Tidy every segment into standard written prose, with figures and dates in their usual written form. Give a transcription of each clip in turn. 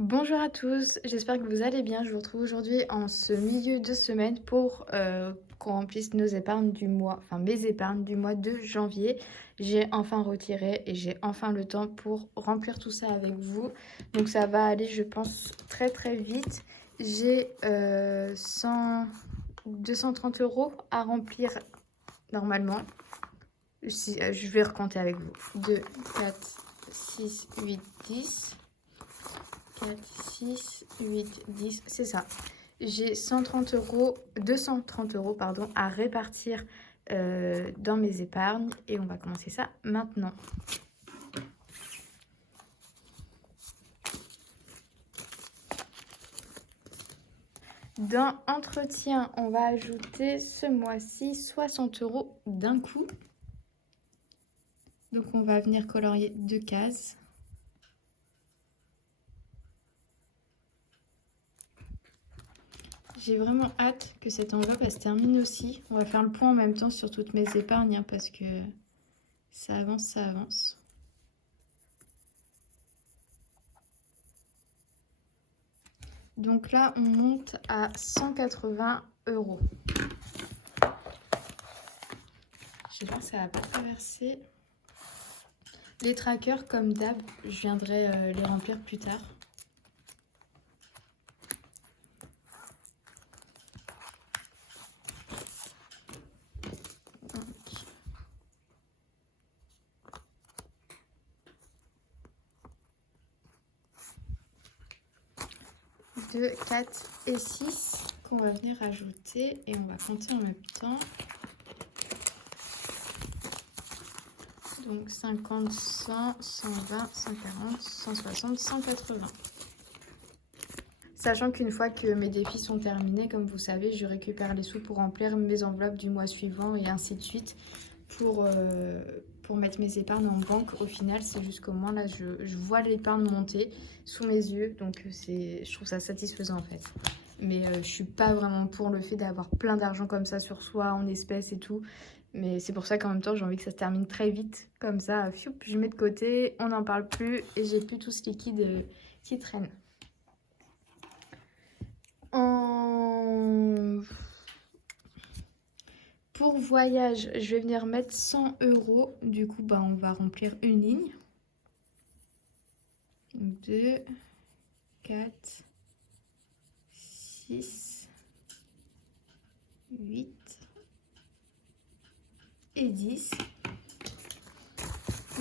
Bonjour à tous, j'espère que vous allez bien. Je vous retrouve aujourd'hui en ce milieu de semaine pour qu'on remplisse nos épargnes du mois, enfin mes épargnes du mois de janvier. J'ai enfin retiré et j'ai enfin le temps pour remplir tout ça avec vous. Donc ça va aller, je pense, très très vite. J'ai 230 € à remplir normalement. Je vais recompter avec vous. 2, 4, 6, 8, 10. 4, 6, 8, 10, c'est ça. J'ai 230 € pardon, à répartir dans mes épargnes et on va commencer ça maintenant. Dans entretien, on va ajouter ce mois-ci 60 € d'un coup. Donc on va venir colorier 2 cases. J'ai vraiment hâte que cette enveloppe elle se termine aussi. On va faire le point en même temps sur toutes mes épargnes hein, parce que ça avance, ça avance. Donc là, on monte à 180 €. J'espère que ça va pas traverser. Les trackers, comme d'hab, je viendrai les remplir plus tard. Donc. 2, 4 et 6 qu'on va venir ajouter et on va compter en même temps. Donc 50, 100, 120, 140, 160, 180. Sachant qu'une fois que mes défis sont terminés, comme vous savez, je récupère les sous pour remplir mes enveloppes du mois suivant et ainsi de suite pour mettre mes épargnes en banque. Au final, c'est jusqu'au moment là, je vois l'épargne monter sous mes yeux, donc je trouve ça satisfaisant en fait. Mais je suis pas vraiment pour le fait d'avoir plein d'argent comme ça sur soi, en espèces et tout. Mais c'est pour ça qu'en même temps, j'ai envie que ça se termine très vite. Comme ça, fioup, je mets de côté, on n'en parle plus et j'ai plus tout ce liquide qui traîne. Pour voyage, je vais venir mettre 100 €. Du coup, bah, on va remplir une ligne. 2, 4, 6, 8 et 10.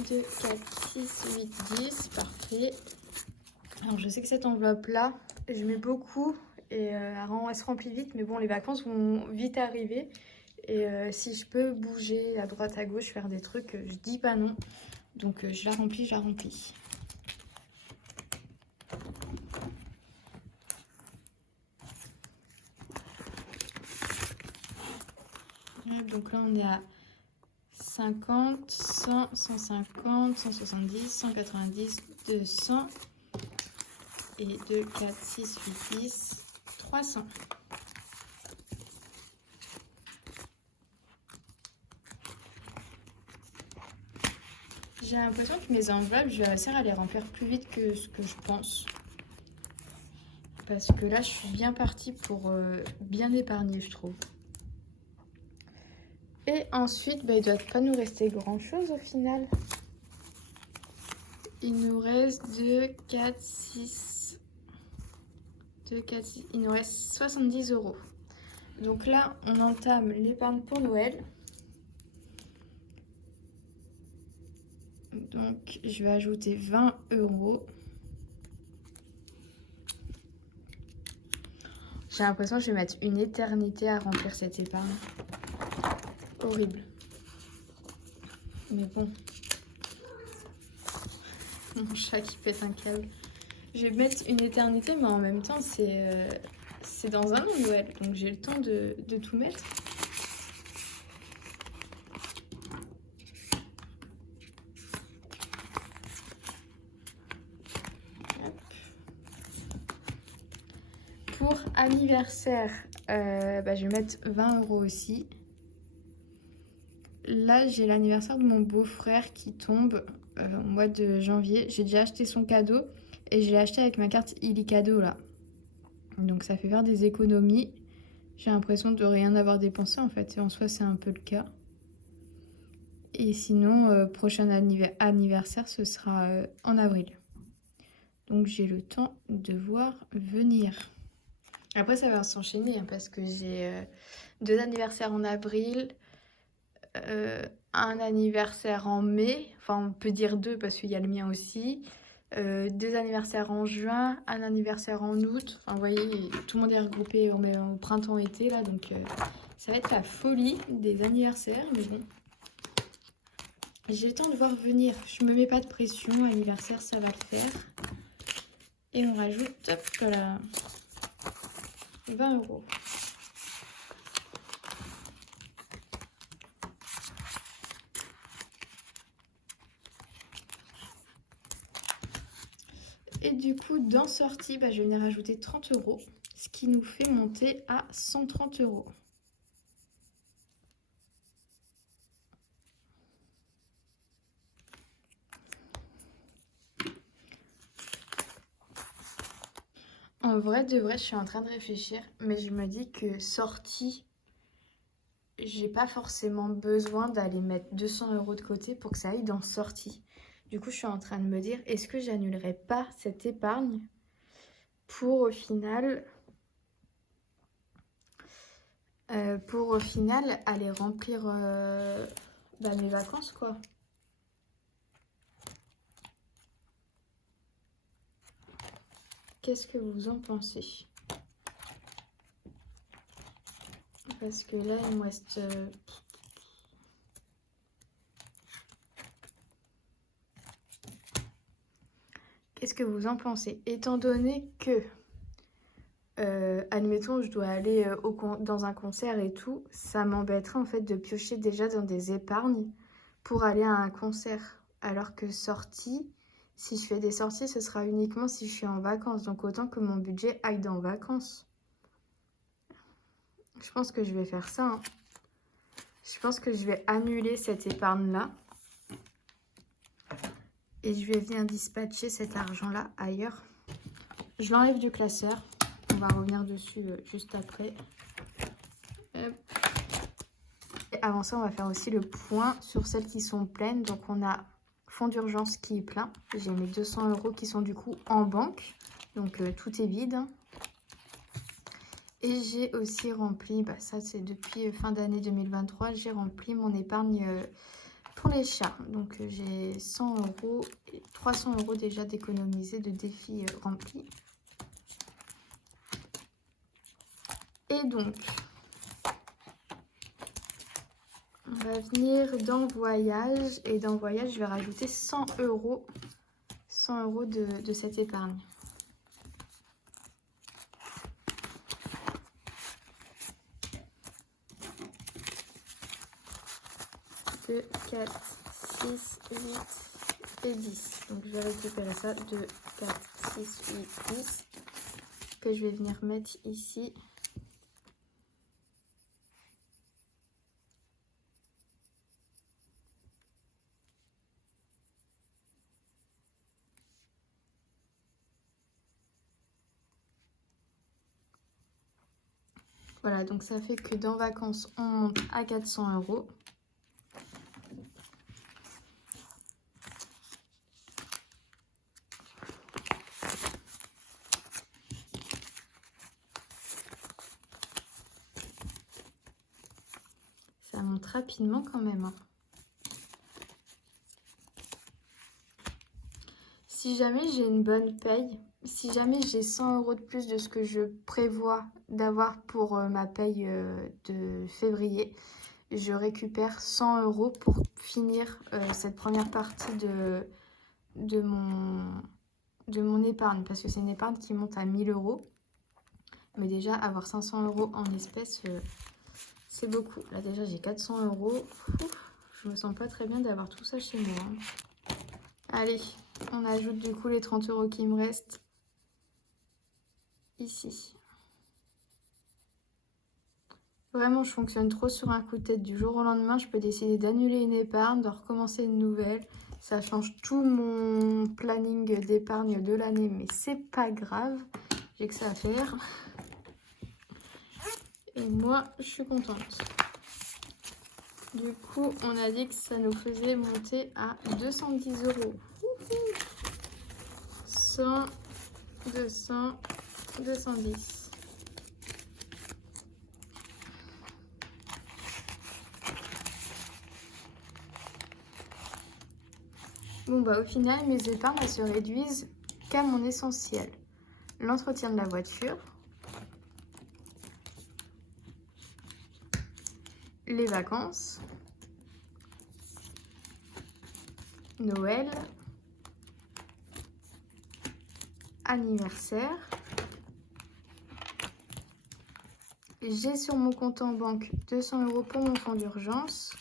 2, 4, 6, 8, 10. Parfait. Alors, je sais que cette enveloppe-là, je mets beaucoup et elle se remplit vite. Mais bon, les vacances vont vite arriver. Et si je peux bouger à droite, à gauche, faire des trucs, je dis pas non. Donc, je la remplis, je la remplis. Donc là, on est à 50, 100, 150, 170, 190, 200 et 2, 4, 6, 8, 10, 300. J'ai l'impression que mes enveloppes, je vais réussir à les remplir plus vite que ce que je pense. Parce que là, je suis bien partie pour bien épargner, je trouve. Et ensuite, bah, il ne doit pas nous rester grand-chose au final. Il nous reste 2, 4, 6... 2, 4, 6... Il nous reste 70 €. Donc là, on entame l'épargne pour Noël. Donc, je vais ajouter 20 €. J'ai l'impression que je vais mettre une éternité à remplir cette épargne. Horrible. Mais bon. Mon chat qui pète un câble. Je vais mettre une éternité, mais en même temps, c'est dans un an Noël. Donc, j'ai le temps de tout mettre. Pour anniversaire, bah, je vais mettre 20 € aussi. Là, j'ai l'anniversaire de mon beau-frère qui tombe au mois de janvier. J'ai déjà acheté son cadeau Et je l'ai acheté avec ma carte Illicado là. Donc ça fait faire des économies. J'ai l'impression de rien avoir dépensé en fait. Et en soi, c'est un peu le cas. Et sinon, prochain anniversaire, ce sera en avril. Donc j'ai le temps de voir venir. Après, ça va s'enchaîner hein, parce que j'ai 2 anniversaires en avril, un anniversaire en mai. Enfin, on peut dire 2 parce qu'il y a le mien aussi. 2 anniversaires en juin, un anniversaire en août. Enfin, vous voyez, tout le monde est regroupé au printemps-été là. Donc ça va être la folie des anniversaires. Mais bon, j'ai le temps de voir venir. Je me mets pas de pression. Anniversaire, ça va le faire. Et on rajoute, hop là, 20 €. Et du coup, dans sortie, je vais venir rajouter 30 €, ce qui nous fait monter à 130 €. En vrai, de vrai, je suis en train de réfléchir, mais je me dis que sortie, j'ai pas forcément besoin d'aller mettre 200 € de côté pour que ça aille dans sortie. Du coup, je suis en train de me dire, est-ce que j'annulerai pas cette épargne pour au final aller remplir mes vacances quoi. Qu'est-ce que vous en pensez? Parce que là, il me reste... Qu'est-ce que vous en pensez? Étant donné que, admettons, je dois aller dans un concert et tout, ça m'embêterait en fait de piocher déjà dans des épargnes pour aller à un concert. Alors que sortie, si je fais des sorties, ce sera uniquement si je suis en vacances. Donc autant que mon budget aille dans vacances. Je pense que je vais faire ça. Hein. Je pense que je vais annuler cette épargne-là. Et je vais venir dispatcher cet argent-là ailleurs. Je l'enlève du classeur. On va revenir dessus juste après. Hop. Et avant ça, on va faire aussi le point sur celles qui sont pleines. Donc on a fonds d'urgence qui est plein. J'ai mes 200 € qui sont du coup en banque. Donc tout est vide. Et j'ai aussi rempli, ça c'est depuis fin d'année 2023, j'ai rempli mon épargne pour les chats. Donc j'ai 100 € et 300 € déjà d'économiser de défis remplis. Et donc, on va venir dans voyage. Et dans voyage, je vais rajouter 100 €. 100 € de cette épargne. 2, 4, 6, 8 et 10. Donc je vais récupérer ça. 2, 4, 6, 8, 10. Que je vais venir mettre ici. Voilà, donc ça fait que dans vacances, on monte à 400 €. Ça monte rapidement quand même. Hein. Si jamais j'ai une bonne paye, si jamais j'ai 100 € de plus de ce que je prévois d'avoir pour ma paye de février, je récupère 100 € pour finir cette première partie de mon épargne. Parce que c'est une épargne qui monte à 1000 €. Mais déjà, avoir 500 € en espèces, c'est beaucoup. Là déjà, j'ai 400 €. Je me sens pas très bien d'avoir tout ça chez moi. Hein. Allez, on ajoute du coup les 30 € qui me restent ici. Vraiment, je fonctionne trop sur un coup de tête. Du jour au lendemain, je peux décider d'annuler une épargne, de recommencer une nouvelle. Ça change tout mon planning d'épargne de l'année, mais c'est pas grave. J'ai que ça à faire. Et moi, je suis contente. Du coup, on a dit que ça nous faisait monter à 210 €. 100, 200, 210. Bon bah au final, mes épargnes elles se réduisent qu'à mon essentiel. L'entretien de la voiture, les vacances, Noël, anniversaire. J'ai sur mon compte en banque 200 € pour mon fonds d'urgence.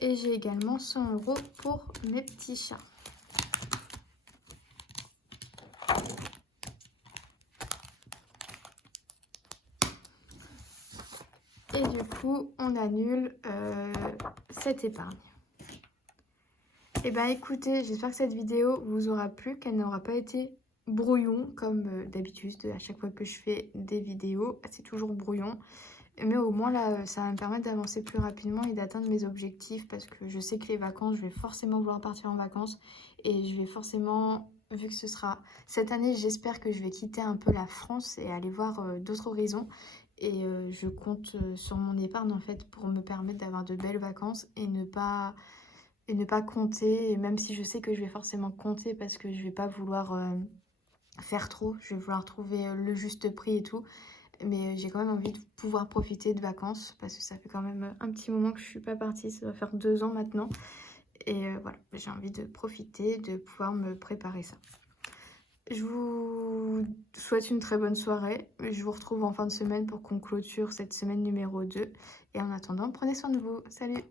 Et j'ai également 100 € pour mes petits chats. Et du coup, on annule cette épargne. Et ben écoutez, j'espère que cette vidéo vous aura plu, qu'elle n'aura pas été brouillon comme d'habitude. À chaque fois que je fais des vidéos, c'est toujours brouillon. Mais au moins là, ça va me permettre d'avancer plus rapidement et d'atteindre mes objectifs parce que je sais que les vacances, je vais forcément vouloir partir en vacances et je vais forcément, vu que ce sera cette année, j'espère que je vais quitter un peu la France et aller voir d'autres horizons. Et je compte sur mon épargne en fait pour me permettre d'avoir de belles vacances et ne pas compter. Et même si je sais que je vais forcément compter parce que je vais pas vouloir faire trop, je vais vouloir trouver le juste prix et tout. Mais j'ai quand même envie de pouvoir profiter de vacances parce que ça fait quand même un petit moment que je suis pas partie, ça doit faire 2 ans maintenant. Et voilà, j'ai envie de profiter, de pouvoir me préparer ça. Je vous souhaite une très bonne soirée. Je vous retrouve en fin de semaine pour qu'on clôture cette semaine numéro 2. Et en attendant, prenez soin de vous. Salut!